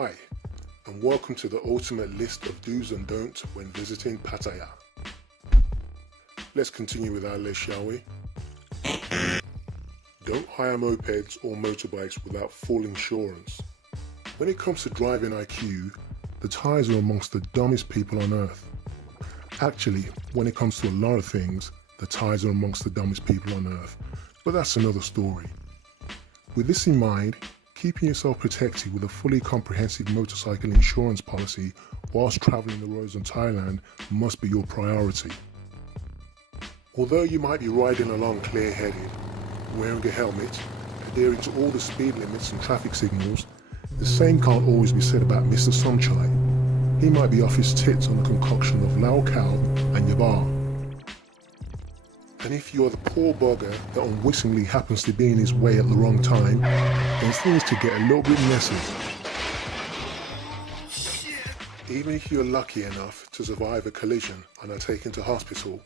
Hi, and welcome to the ultimate list of do's and don'ts when visiting Pattaya. Let's continue with our list, shall we? Don't hire mopeds or motorbikes without full insurance. When it comes to driving IQ, the Thais are amongst the dumbest people on earth. Actually, when it comes to a lot of things, the Thais are amongst the dumbest people on earth, but that's another story. With this in mind, keeping yourself protected with a fully comprehensive motorcycle insurance policy whilst travelling the roads in Thailand must be your priority. Although you might be riding along clear-headed, wearing a helmet, adhering to all the speed limits and traffic signals, the same can't always be said about Mr. Somchai. He might be off his tits on a concoction of Lao Khao and Yabar. And if you're the poor bugger that unwittingly happens to be in his way at the wrong time, then things could get a little bit messy. Even if you're lucky enough to survive a collision and are taken to hospital,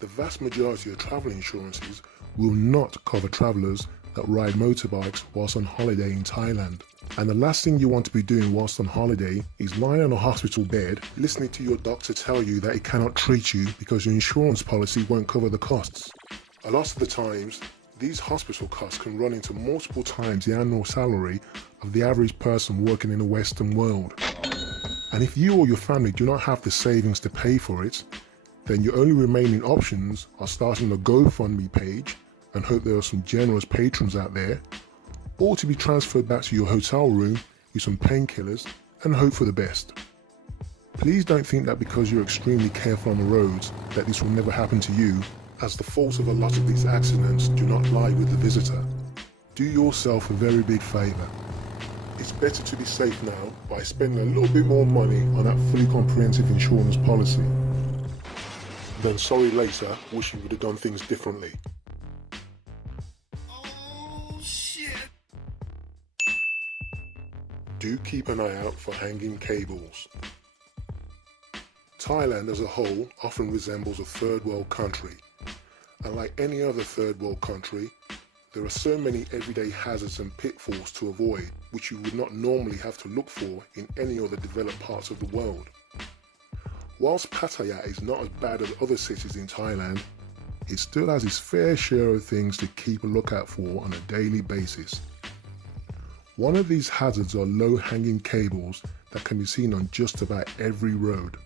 the vast majority of travel insurances will not cover travellers that ride motorbikes whilst on holiday in Thailand. And the last thing you want to be doing whilst on holiday is lying on a hospital bed, listening to your doctor tell you that he cannot treat you because your insurance policy won't cover the costs. A lot of the times, these hospital costs can run into multiple times the annual salary of the average person working in the Western world. And if you or your family do not have the savings to pay for it, then your only remaining options are starting a GoFundMe page and hope there are some generous patrons out there, or to be transferred back to your hotel room with some painkillers and hope for the best. Please don't think that because you're extremely careful on the roads that this will never happen to you, as the fault of a lot of these accidents do not lie with the visitor. Do yourself a very big favour. It's better to be safe now by spending a little bit more money on that fully comprehensive insurance policy than sorry later wishing you would have done things differently. Do keep an eye out for hanging cables. Thailand as a whole often resembles a third world country, and like any other third world country, there are so many everyday hazards and pitfalls to avoid which you would not normally have to look for in any other developed parts of the world. Whilst Pattaya is not as bad as other cities in Thailand, it still has its fair share of things to keep a lookout for on a daily basis. One of these hazards are low-hanging cables that can be seen on just about every road.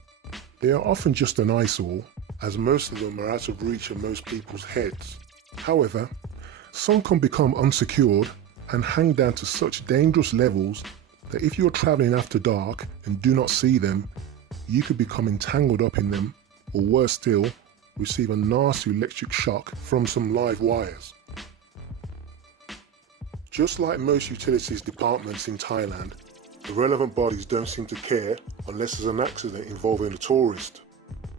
They are often just an eyesore, as most of them are out of reach of most people's heads. However, some can become unsecured and hang down to such dangerous levels that if you're travelling after dark and do not see them, you could become entangled up in them, or worse still, receive a nasty electric shock from some live wires. Just like most utilities departments in Thailand, the relevant bodies don't seem to care unless there's an accident involving a tourist.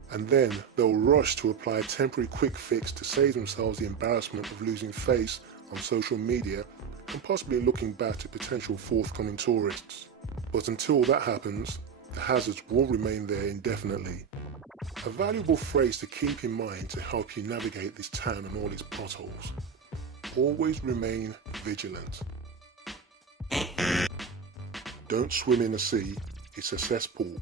And then they'll rush to apply a temporary quick fix to save themselves the embarrassment of losing face on social media and possibly looking back to potential forthcoming tourists. But until that happens, the hazards will remain there indefinitely. A valuable phrase to keep in mind to help you navigate this town and all its potholes. Always remain vigilant. Don't swim in the sea, it's a cesspool.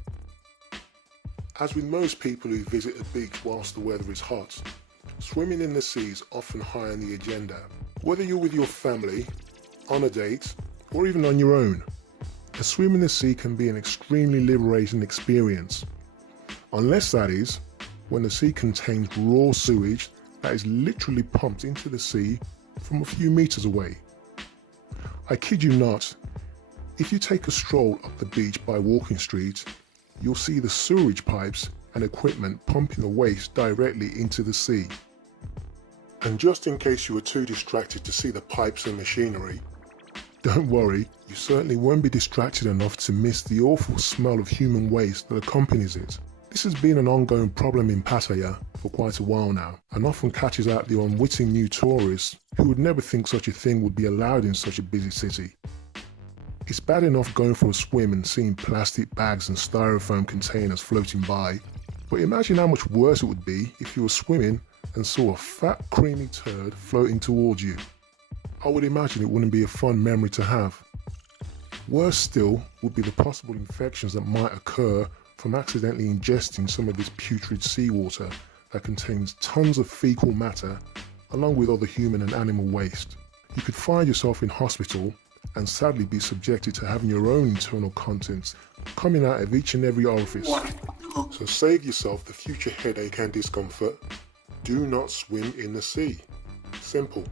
As with most people who visit a beach whilst the weather is hot, swimming in the sea is often high on the agenda. Whether you're with your family, on a date, or even on your own, a swim in the sea can be an extremely liberating experience. Unless that is, when the sea contains raw sewage that is literally pumped into the sea from a few meters away. I kid you not, if you take a stroll up the beach by Walking Street, you'll see the sewage pipes and equipment pumping the waste directly into the sea. And just in case you were too distracted to see the pipes and machinery, don't worry, you certainly won't be distracted enough to miss the awful smell of human waste that accompanies it. This has been an ongoing problem in Pattaya for quite a while now, and often catches out the unwitting new tourists who would never think such a thing would be allowed in such a busy city. It's bad enough going for a swim and seeing plastic bags and styrofoam containers floating by, but imagine how much worse it would be if you were swimming and saw a fat creamy turd floating towards you. I would imagine it wouldn't be a fun memory to have. Worse still would be the possible infections that might occur from accidentally ingesting some of this putrid seawater that contains tons of fecal matter along with other human and animal waste. You could find yourself in hospital and sadly be subjected to having your own internal contents coming out of each and every orifice. So save yourself the future headache and discomfort. Do not swim in the sea. Simple.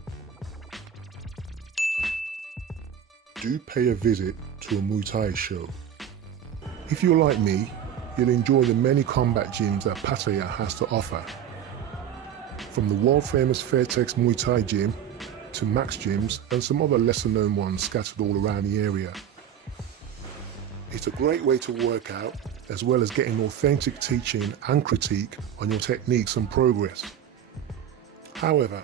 Do pay a visit to a Muay Thai show. If you're like me, you'll enjoy the many combat gyms that Pattaya has to offer. From the world famous Fairtex Muay Thai gym to Max gyms and some other lesser known ones scattered all around the area. It's a great way to work out as well as getting authentic teaching and critique on your techniques and progress. However,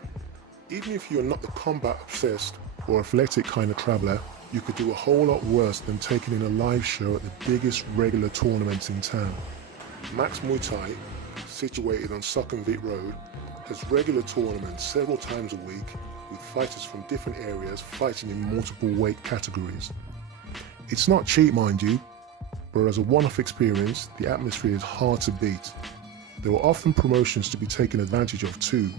even if you're not the combat obsessed or athletic kind of traveller, you could do a whole lot worse than taking in a live show at the biggest regular tournaments in town. Max Muay Thai, situated on Sukhumvit Road, has regular tournaments several times a week with fighters from different areas fighting in multiple weight categories. It's not cheap, mind you, but as a one-off experience, the atmosphere is hard to beat. There are often promotions to be taken advantage of too,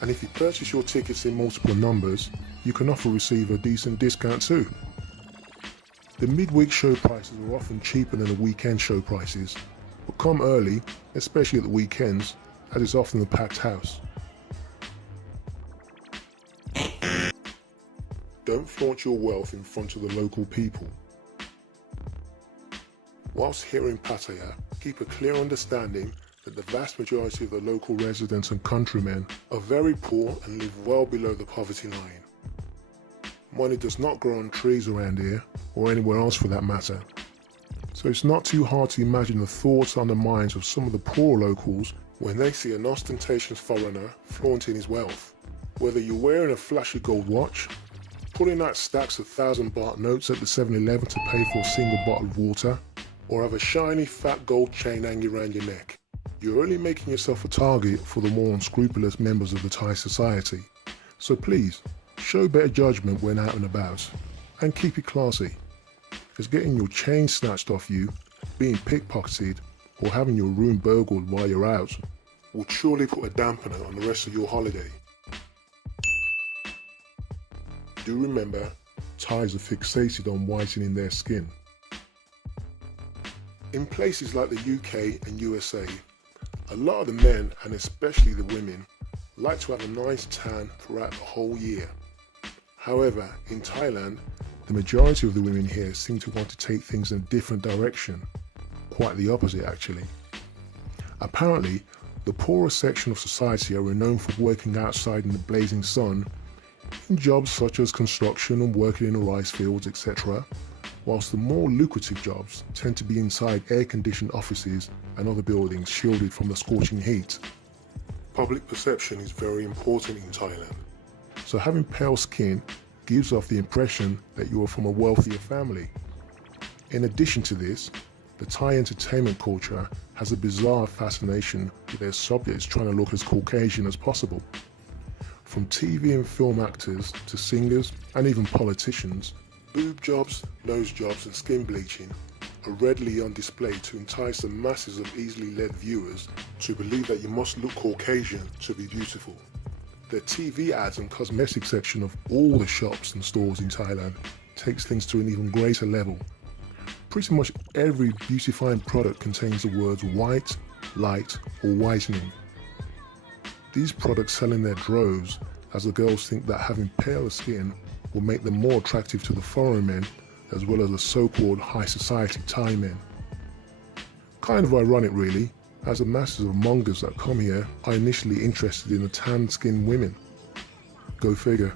and if you purchase your tickets in multiple numbers, you can often receive a decent discount too. The midweek show prices are often cheaper than the weekend show prices, but come early, especially at the weekends, as it's often a packed house. Don't flaunt your wealth in front of the local people. Whilst here in Pattaya, keep a clear understanding that the vast majority of the local residents and countrymen are very poor and live well below the poverty line. Money does not grow on trees around here, or anywhere else for that matter. So it's not too hard to imagine the thoughts on the minds of some of the poor locals when they see an ostentatious foreigner flaunting his wealth. Whether you're wearing a flashy gold watch, pulling out stacks of 1,000 baht notes at the 7-Eleven to pay for a single bottle of water, or have a shiny fat gold chain hanging around your neck, you're only making yourself a target for the more unscrupulous members of the Thai society. So please, show better judgment when out and about, and keep it classy, as getting your chain snatched off you, being pickpocketed, or having your room burgled while you're out will surely put a dampener on the rest of your holiday. Do remember, Thais are fixated on whitening their skin. In places like the UK and USA, a lot of the men, and especially the women, like to have a nice tan throughout the whole year. However, in Thailand, the majority of the women here seem to want to take things in a different direction. Quite the opposite, actually. Apparently, the poorer section of society are renowned for working outside in the blazing sun, in jobs such as construction and working in the rice fields, etc., whilst the more lucrative jobs tend to be inside air-conditioned offices and other buildings shielded from the scorching heat. Public perception is very important in Thailand, so having pale skin gives off the impression that you are from a wealthier family. In addition to this, the Thai entertainment culture has a bizarre fascination with their subjects trying to look as Caucasian as possible. From TV and film actors to singers and even politicians, boob jobs, nose jobs and skin bleaching are readily on display to entice the masses of easily led viewers to believe that you must look Caucasian to be beautiful. The TV ads and cosmetic section of all the shops and stores in Thailand takes things to an even greater level. Pretty much every beautifying product contains the words white, light or whitening. These products sell in their droves as the girls think that having paler skin will make them more attractive to the foreign men as well as the so-called high society Thai men. Kind of ironic really, as the masses of mongers that come here are initially interested in the tan-skinned women. Go figure.